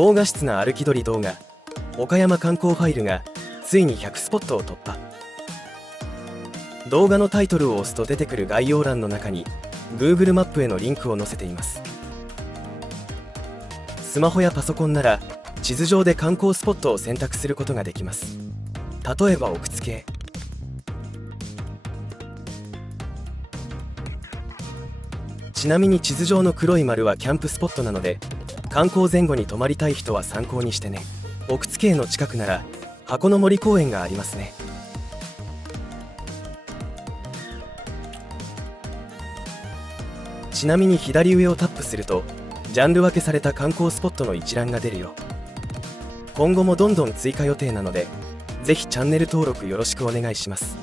高画質な歩き撮り動画岡山観光ファイルがついに100スポットを突破。動画のタイトルを押すと出てくる概要欄の中に Google マップへのリンクを載せています。スマホやパソコンなら地図上で観光スポットを選択することができます。例えば奥津渓、ちなみに地図上の黒い丸はキャンプスポットなので、観光前後に泊まりたい人は参考にしてね。奥津渓の近くなら箱の森公園がありますね。ちなみに左上をタップするとジャンル分けされた観光スポットの一覧が出るよ。今後もどんどん追加予定なので、ぜひチャンネル登録よろしくお願いします。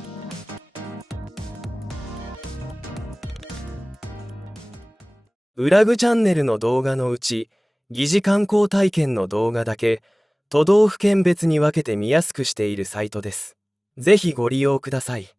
うらぐチャンネルの動画のうち、疑似観光体験の動画だけ都道府県別に分けて見やすくしているサイトです。ぜひご利用ください。